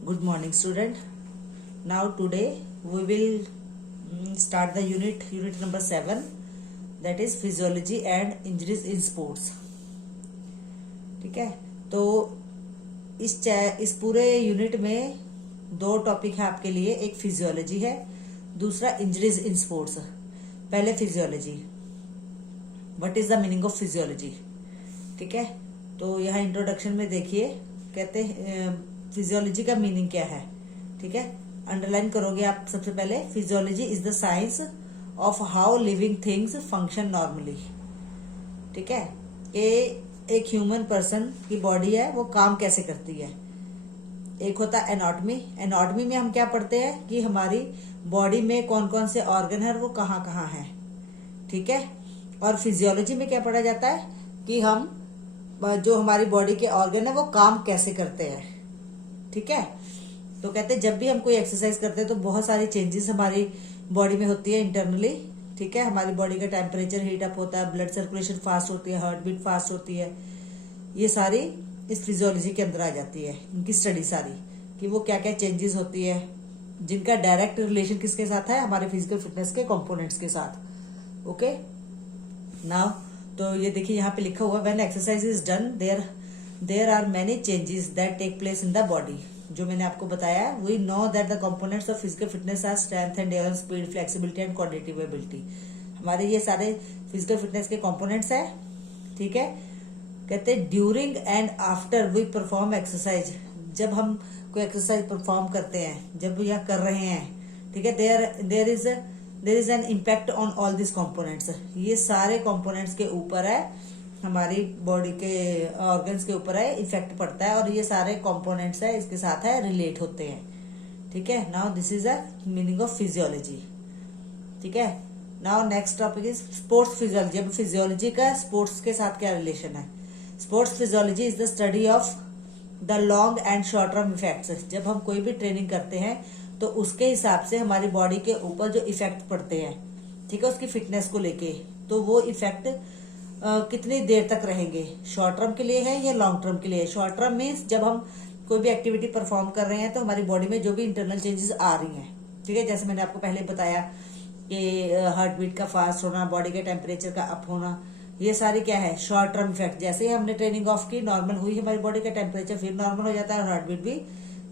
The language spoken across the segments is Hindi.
Good morning, student. Now today we will start the unit number 7, that is physiology and injuries in sports. ठीक है, तो इस पूरे यूनिट में दो टॉपिक है आपके लिए, एक फिजियोलॉजी है, दूसरा इंजरीज इन स्पोर्ट्स। पहले physiology, what is the meaning of physiology. ठीक है, तो यहाँ इंट्रोडक्शन में देखिए, कहते हैं फिजियोलॉजी का मीनिंग क्या है। ठीक है, अंडरलाइन करोगे आप सबसे पहले, physiology is the science of how living things function normally. ठीक है, ये एक ह्यूमन पर्सन की बॉडी है, वो काम कैसे करती है। एक होता है एनाटॉमी। एनाटॉमी में हम क्या पढ़ते हैं कि हमारी बॉडी में कौन कौन से ऑर्गन है और वो कहाँ कहाँ है। ठीक है, और फिजियोलॉजी में क्या पढ़ा जाता है कि हम जो हमारी बॉडी के ऑर्गन है वो काम कैसे करते हैं। ठीक है, तो कहते हैं जब भी हम कोई एक्सरसाइज करते हैं तो बहुत सारी चेंजेस हमारी बॉडी में होती है इंटरनली। ठीक है, हमारी बॉडी का टेम्परेचर हीट अप होता है, ब्लड सर्कुलेशन फास्ट होती है, हार्ट बीट फास्ट होती है। ये सारी इस फिजियोलॉजी के अंदर आ जाती है, इनकी स्टडी सारी, कि वो क्या क्या चेंजेस होती है, जिनका डायरेक्ट रिलेशन किसके साथ है, हमारे फिजिकल फिटनेस के कंपोनेंट्स के साथ। ओके, नाउ तो ये देखिए यहाँ पे लिखा हुआ, when exercise is done there are many changes that take place in the body. जो मैंने आपको बताया, we know that the components of physical fitness are strength, endurance, speed, flexibility and coordinative ability. हमारे ये सारे फिजिकल फिटनेस के कंपोनेंट्स है। ठीक है, कहते हैं during and after we perform exercise, जब हम कोई एक्सरसाइज परफॉर्म करते हैं, जब यह कर रहे हैं। ठीक है, there is an impact on all this components. ये सारे कंपोनेंट्स के ऊपर है, हमारी बॉडी के ऑर्गन्स के ऊपर है, इफेक्ट पड़ता है, और ये सारे कंपोनेंट्स है इसके साथ है, रिलेट होते हैं। ठीक है, now this is a meaning of physiology. ठीक है, now next topic is sports physiology. अब फिजियोलॉजी का स्पोर्ट्स के साथ क्या रिलेशन है। Sports physiology is the study of the long and short term effects. जब हम कोई भी ट्रेनिंग करते हैं तो उसके हिसाब से हमारी बॉडी के ऊपर जो इफेक्ट पड़ते हैं, ठीक है, उसकी फिटनेस को लेके, तो वो इफेक्ट कितनी देर तक रहेंगे, शॉर्ट टर्म के लिए है या लॉन्ग टर्म के लिए। शॉर्ट टर्म मीन्स जब हम कोई भी एक्टिविटी परफॉर्म कर रहे हैं तो हमारी बॉडी में जो भी इंटरनल चेंजेस आ रही हैं। ठीक है, जैसे मैंने आपको पहले बताया कि हार्ट बीट का फास्ट होना, बॉडी के टेम्परेचर का अप होना, ये सारी क्या है, शॉर्ट टर्म इफेक्ट। जैसे ही हमने ट्रेनिंग ऑफ की, नॉर्मल हुई हमारी बॉडी का टेम्परेचर, फिर नॉर्मल हो जाता है और हार्ट बीट भी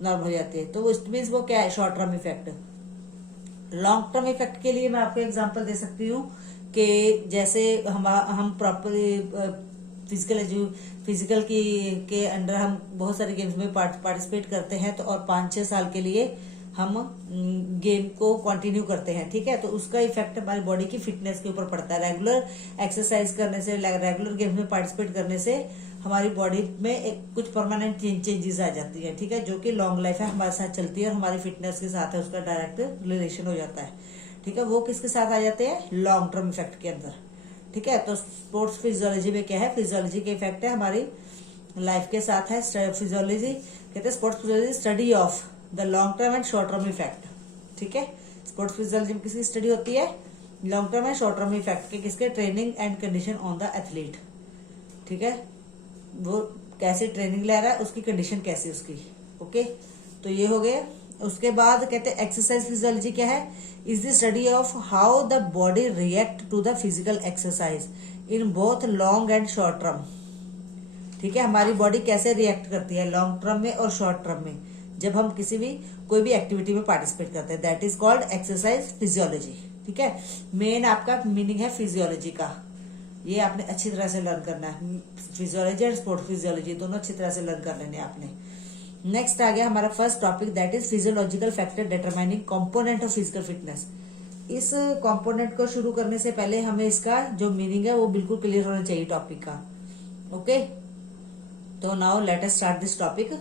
नॉर्मल हो जाती है, तो वो मीन्स वो क्या है, short term effect. Long term effect के लिए मैं आपको एग्जांपल दे सकती हूँ कि जैसे हम प्रॉपरली फिजिकल के अंडर हम बहुत सारे गेम्स में पार्टिसिपेट करते हैं, तो और 5-6 साल के लिए हम गेम को कंटिन्यू करते हैं। ठीक है, तो उसका इफेक्ट हमारी बॉडी की फिटनेस के ऊपर पड़ता है। रेगुलर एक्सरसाइज करने से, रेगुलर गेम्स में पार्टिसिपेट करने से हमारी बॉडी में एक कुछ परमानेंट चेंजेस आ जाती है। ठीक है, जो कि लॉन्ग लाइफ है हमारे साथ चलती है और हमारी फिटनेस के साथ है, उसका डायरेक्ट रिलेशन हो जाता है। ठीक है, वो किसके साथ आ जाते हैं, लॉन्ग टर्म इफेक्ट के अंदर। ठीक है, तो स्पोर्ट्स फिजियोलॉजी में क्या है, फिजियोलॉजी के इफेक्ट है हमारी लाइफ के साथ है। फिजियोलॉजी कहते हैं sports physiology study of the long term and short term effect. ठीक है, स्पोर्ट्स फिजियोलॉजी में किसकी स्टडी होती है, long term and short term effect के, किसके, training and condition on the athlete. ठीक है, वो कैसे ट्रेनिंग ले रहा है, उसकी कंडीशन कैसी उसकी। ओके, तो ये हो गया। उसके बाद कहते हैं एक्सरसाइज फिजियोलॉजी क्या है, is the study of how the body react to the physical exercise in both long and short term. ठीक है, हमारी बॉडी कैसे रिएक्ट करती है लॉन्ग टर्म में और शॉर्ट टर्म में, जब हम कोई भी एक्टिविटी में पार्टिसिपेट करते हैं, that is called exercise physiology. ठीक है, मेन आपका मीनिंग है फिजियोलॉजी का, ये आपने अच्छी तरह से लर्न करना है। फिजियोलॉजी और स्पोर्ट्स फिजियोलॉजी दोनों अच्छी तरह से लर्न कर लेने आपने। नेक्स्ट आ गया हमारा first topic, that is physiological factor determining component of physical fitness. इस कंपोनेंट को शुरू करने से पहले हमें इसका जो मीनिंग है वो बिल्कुल क्लियर होना चाहिए टॉपिक का। ओके, तो now let us start this topic.